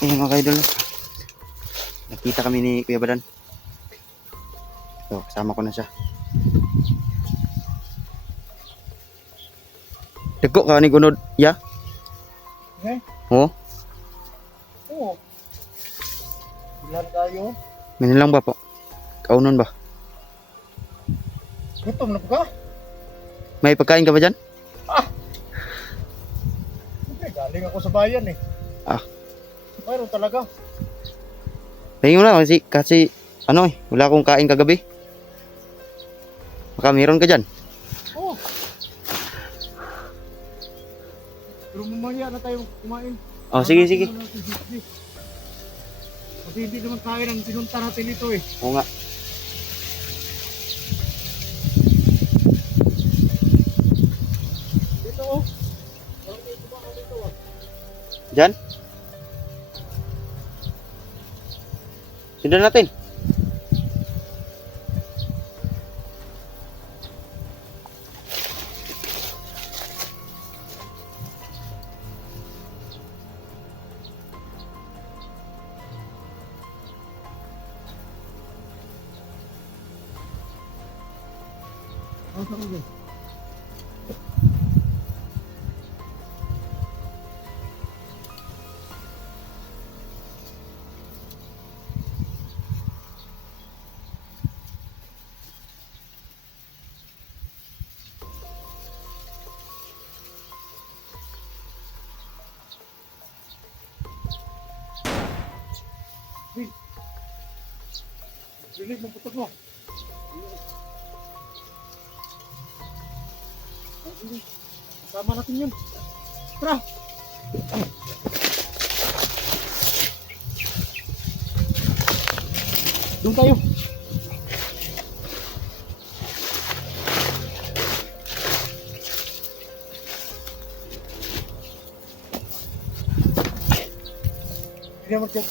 Ayun mga kaidol. Nakita kami ni Kuya Badan. So, kasama ko na siya. Deko ka ni gunod, ya? Eh? Oo. Oo. Ilan tayo? Minilang ba po? Kaunon ba? Gutom na ba ka? May pagkain ka ba dyan? Siyempre, galing ako sa bayan eh. Ah. Mayroon talaga. Tingin mo na kasi ano eh, wala akong kain kagabi. Baka meron ka dyan. Oo. Pero mamaya na tayo kumain. Oh, sige, sige. Kasi hindi naman tayo nang pinunta natin ito eh. Oo nga. Dito oh. Parang may kumain dito ah. Dyan? Sundan natin. Ano sa kulo? Dilig mong putok mo. Sama natin yun. Tara! Doon tayo. Hindi naman dyan.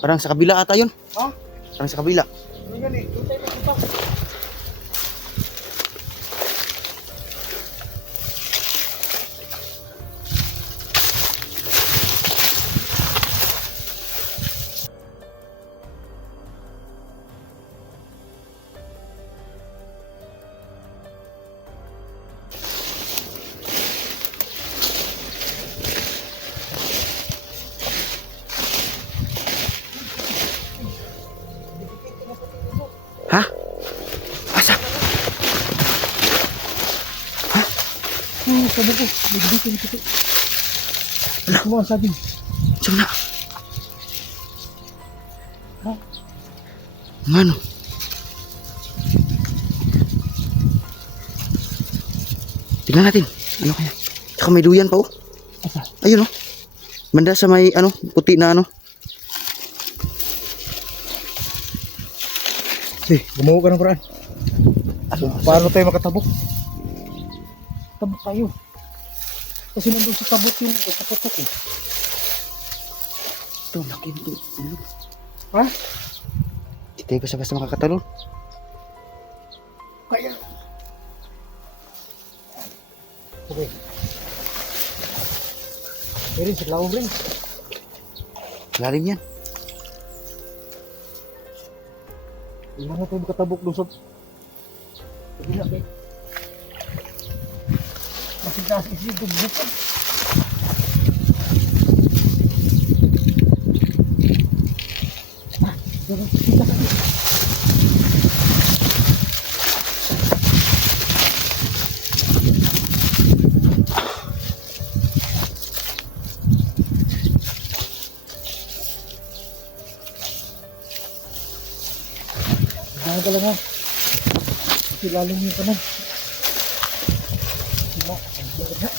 Parang sa kabila ata yun. Ha? Parang sa kabila. Ano yan eh? Doon tayo magpunta. Ha? Asa? Oh, sabi ko. Nagdito yung putok. Ano mo ang sabi? Saan na? Ha? Ano? Tingnan natin. Ano kaya? Tsaka may duyan pa oh. Asa? Ayun oh. Banda sa may ano, puti na ano. Eh, gumawa ka ng paraan. Paano tayo makatabok? Tabok tayo. Kasi nandun sa tabok yung kaputok eh. Ito, laki nito. Ha? Hindi tayo basta-basta makakatalon. Kaya. Okay. Meron sa laong rin. Lalim yan. Hindi na tayo makatabok doon sa... Hindi na kayo. Masigas isi doon bukan. Ah, pero kita ka. Jangan ka lang ha. Kasi lalim yung kanan. Diba? Ang bigat na.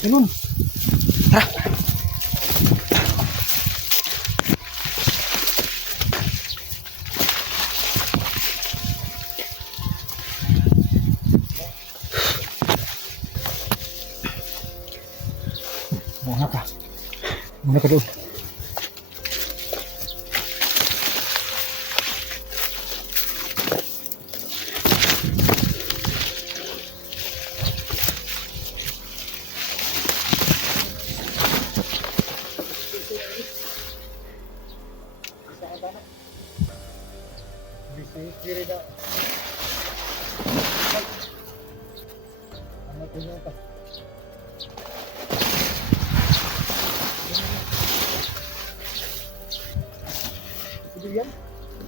Ganun. Muna ka. Muna ka doon.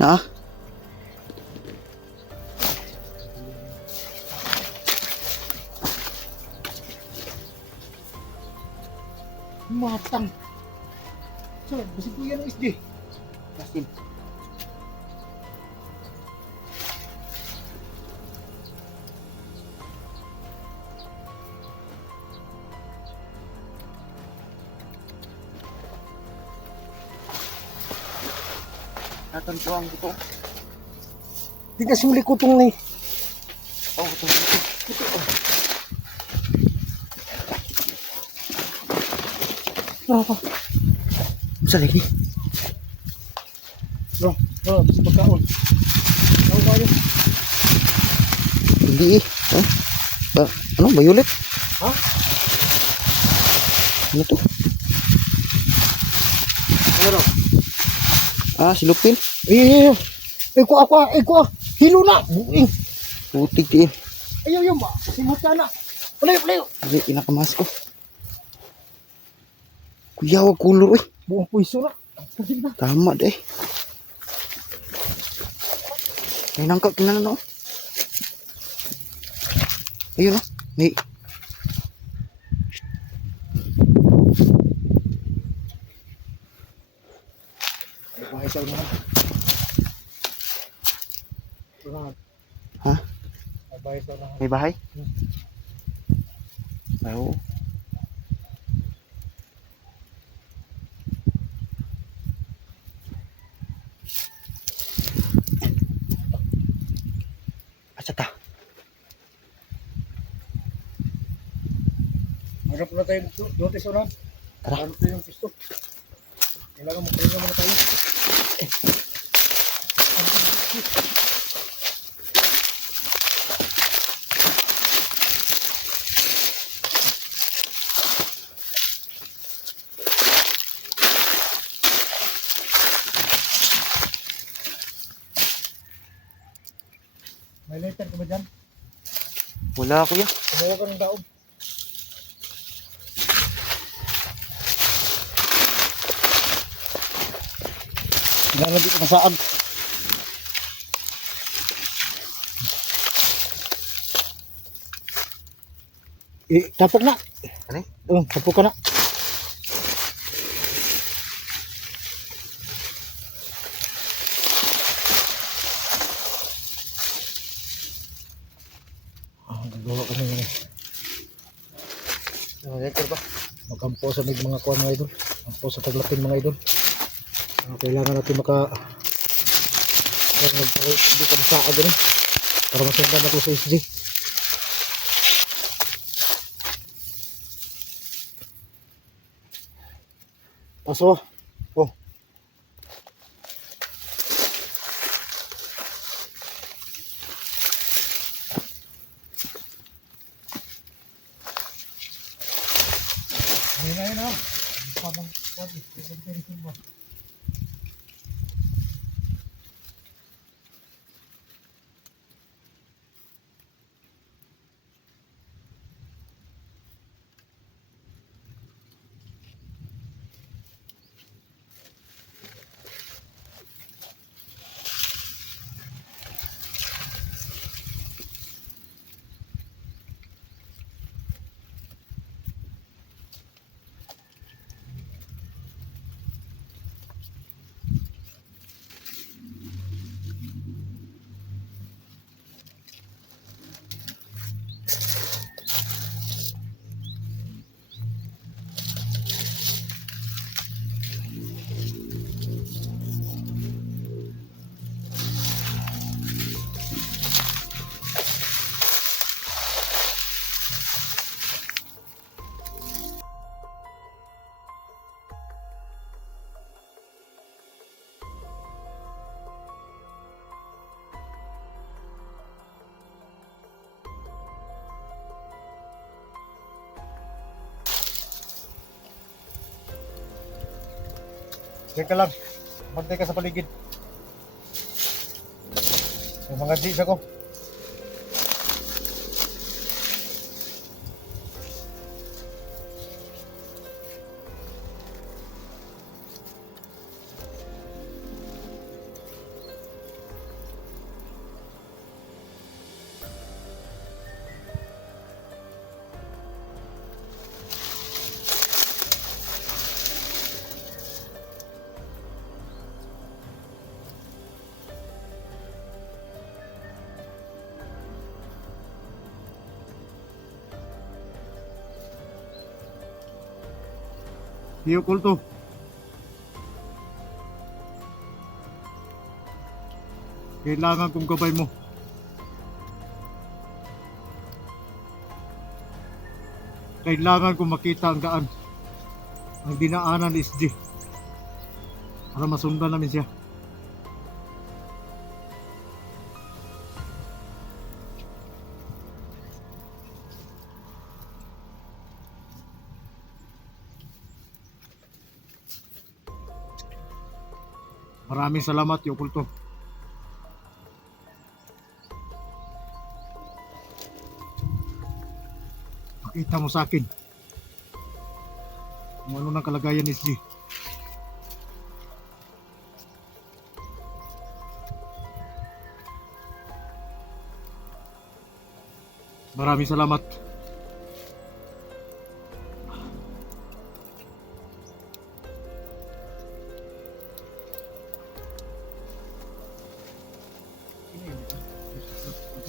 Na? Matang. So, basi po yan ang SD. Justin. Natantuan ko to. Di kasi muli kutong na eh. Oh, ito. Apa? Saan lagi? Bro, basi pagkaon. Ano ba yun? Hindi eh. Huh? Ano? Violet? Ha? Ano to? Ano? Ah, silupin. Iya. Ako. Hilo na. Buing. Putik tiin. Ayaw, ba? Simot ka na. Palayo. Hindi, pinakamas ko. Kuya, wag kulor eh. Buong puiso na. Sige na. Tama deh. May nangka kinanan oh. Ayun oh. May Bahay sa unahan. Ha? Bahay sa unahan. may bahay? Oo. Asa ta? Harap na tayo doon sa unahan. Tara. Harap tayo yung gusto. Kailangan magpahinga muna tayo. May letter ka ba dyan? Wala kuya. Kumuha ka ng daog. Lalagay ko na saag. Tapok na. Ano? Tapok ka na. Gagawa kami ng Letter ba? magkampo sa mga kuwan mga idol. Magkampo sa taglatin mga idol. Kailangan natin hindi ka masaag rin. Para masundan na ito sa SD. Paso. Oh. Ayun na. Pabang pwede. Pwede ba? Diyan ka lang. Bantay ka sa paligid. Yung mga G's ako. Hiyo kulto. Kailangan kong gabay mo. Kailangan kong makita ang daan. Ang dinaanan ni SG. Para masundan namin siya. Maraming salamat, Yokulto. Pakita mo sa akin kung ano ng kalagayan ni SG. Maraming salamat.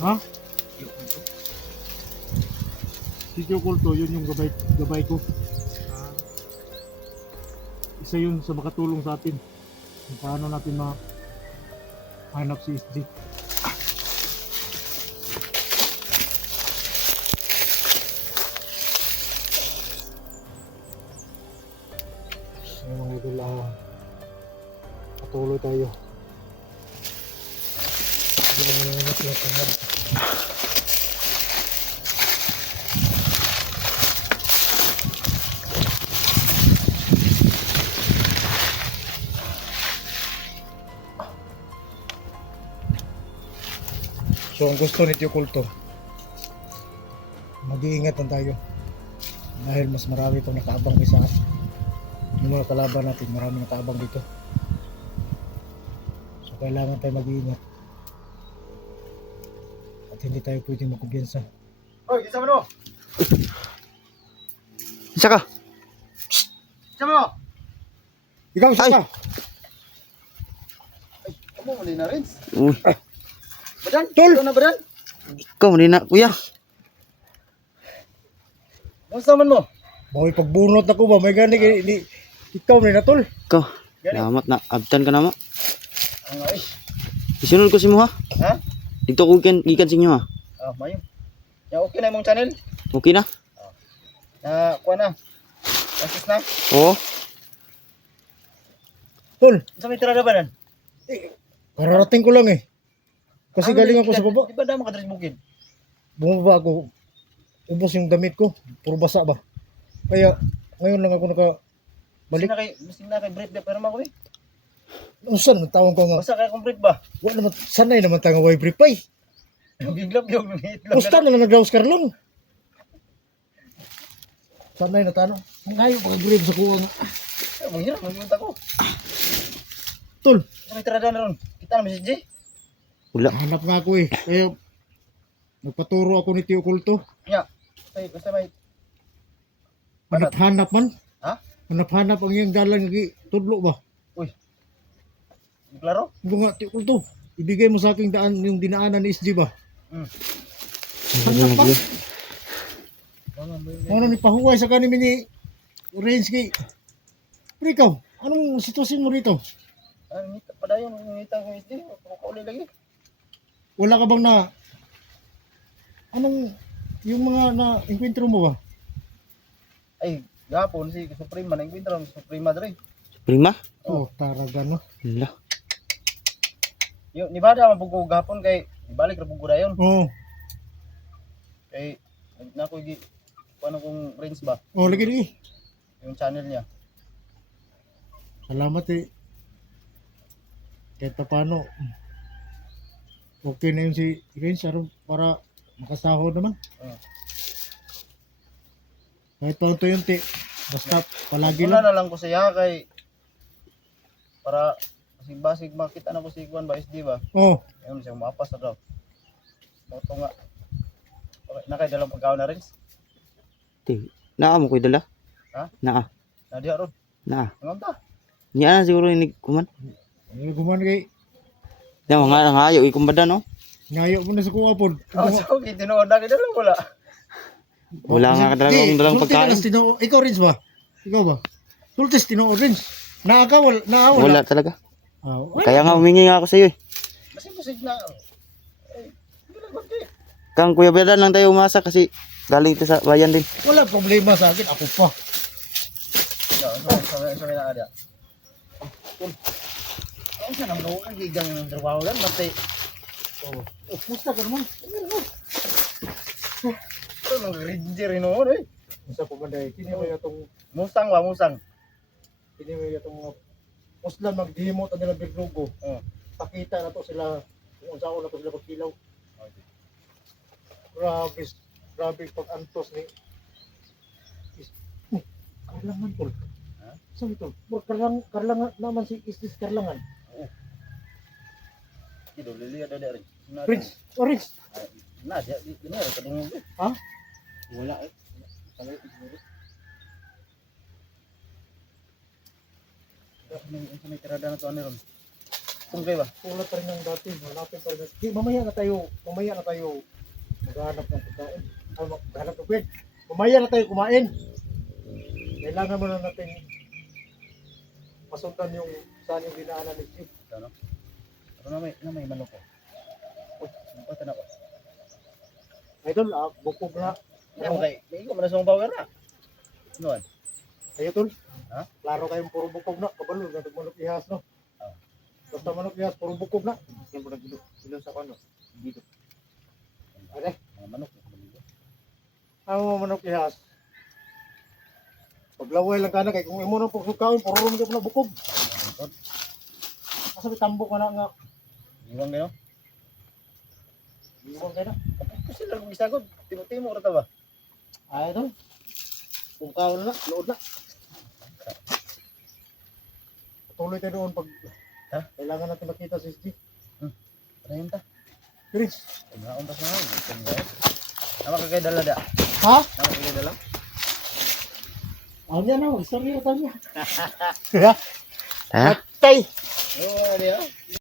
Ha? Si Yokulto, yun yung gabay ko. Isa yun sa makatulong sa atin kung paano natin mahanap si SG. Ngayon mga idol, patuloy tayo. Wala mo naman natin. So ang gusto ni Tio Kulto, mag-iingatan tayo dahil mas marami pang nakaabang isa. Yung mga kalaban natin, marami nakaabang dito. So kailangan tayo mag-iingat at hindi tayo pwedeng magkumpiyansa. Hoy, isa mo no! Isa ka. Isa mo! Ikaw, isa Ay! ka! Ay, kamu mali na rin. Uy, Badan? Tol! Ikaw na badan? ikaw hindi na, kuya. Musta man mo? Bawi pagbunot ako ba? May gani, ikaw na natol. Ikaw, Gani? salamat na. Abtan ka na mo. Ang ay. Isunod ko si mo ha. Ha? Dito ko gikan sa inyo ha. Ah, mayo. Ya okay na imong channel. Okay na? Na kuha na. Assist na. Oo. Tol, Sa may tirada badan? kararating ko lang eh. Kasi galing ako sa baba. Di ba daw makadres bukid? Bumaba ako. Ubos yung damit ko. Puro basa ba? Kaya ngayon lang ako Balik nakabalik. na kay brief pero mo ko eh. Unsan ang tawag ko nga? Basta kay kung brief ba? Wala naman, sanay naman tayo nga way brief pa eh. Biglap yung itlog. Gusto na lang nag-Oscar lang. Sanay na tano. Ang ayaw pag-brief sa kuha nga. Mong yun, magmunta ko. Tol, Sa may tirada na ron. Kita na message. Wala. hanap nga ako eh. Kaya nagpaturo ako ni Tio Kulto. Ya. Basta may Hanap-hanap man. ha? Hanap-hanap ang iyong dalang tudlo ba? Uy. Klaro? Hindi nga, Tio Kulto. Ibigay mo sa aking daan yung dinaanan ni SG ba? Hmm. Hanap pa. Ano ba yun? Ano ni pahuway sa kanimi ni Rensky. Pero ikaw, anong sitwasyon mo rito? Ano ngita pa dayon, ngita ko SD. Ko lagi. Wala ka bang anong yung mga na-encuentro mo ba? Ay, gapon si Suprema nang kwentro Suprema dre. Prima? Oh, taraga no. Wala. Yo, ni bada man pugo gapon kay ibalik ra pugo dayon. Oh, Kay na ko gi kuno kong range ba oh lagi di. yung channel niya. Salamat eh. Kahit pa paano. Okay na yun si Vince para makasahod naman. Oo. Kahit pa ito yun, basta palagi Una lang. na lang ko siya kay para basig makita na ko si Kuan ba SD ba? Oh, Ayun siya mapas na daw. Moto nga. Okay, nakay dalang pagkaon na rin. Ti, naa mo ko'y dala? Ha? Naa, Nadiha ron. naa. Ngam ta. Niya na siguro ini kuman. guman kay Yan mga nangayo ikumbada no. ngayo mo na sa kuha po. Oh, so tinuod na kay dalang wala. Wala nga kadalagang dalang pagkain. Ikaw rin ba? Ikaw ba? Sultes tinuod rin. Naakawal, Wala talaga. Oh, Kaya nga humingi nga ako sa iyo eh. Basig na. Hindi lang bagay. Kang Kuya Bedan lang tayo umasa kasi galing ito sa bayan din. wala problema sa akin. Ako pa. So na ada. Ang sana mo ang gigang ng trabaho lang matay. Oh, musta ka naman? Ito nang ranger ino eh. Musta ko banday? Kini mo itong Musang wa musang. kini mo itong Muslim magdihimo ta nila Birdugo. Oh. Pakita na to sila kung saan na to sila pagkilaw. Grabe pag-antos ni Karlangan tol. Ha? Sabi tol, Karlangan naman si Istis Karlangan. Kido lili ada rin. Prince, Orange. Na dia ini ada kadungog. Ha? Wala eh. Kalau siguro. May tirada na to ano ron. Kung kayo ba? Ulat pa rin ng dati. Hanapin pa rin. Di, mamaya na tayo maghanap ng pagkain. Ay, maghanap ng bed. Mamaya na tayo kumain. Kailangan mo na natin masundan yung saan yung dinaanan ni Steve. Ano? Pero na may manok ko. Uy, sumpa na ko. Idol, bukog na. Ano kay? May ko man sa power na. Ano? Kayo tol? Ha? Klaro kayong puro bukog na. Kabalo, na manok ihas no? Ah. Basta manok ihas, puro bukog na. Yan po nagilo sa kano. Dito. Ate, Mga manok. ang manok ihas. Paglaway lang ka na, kaya kung imo nang pagsukaon, puro rin ka pala bukog. Asa may tambok ka na nga. Iwang kayo? Iwan kayo na. Kapag sila kung isagod, timo-timo rata ba? Ay, ito. Kung kaon na, lood na. Patuloy tayo doon pag Ha? kailangan natin makita si SG. Ayun ta. Chris. Pagnaon ta sa mga. Nama kagay dala da. Ha? Nama kagay dala. Ano yan na, istorya tayo niya. Ha? Tay! Oh, dia.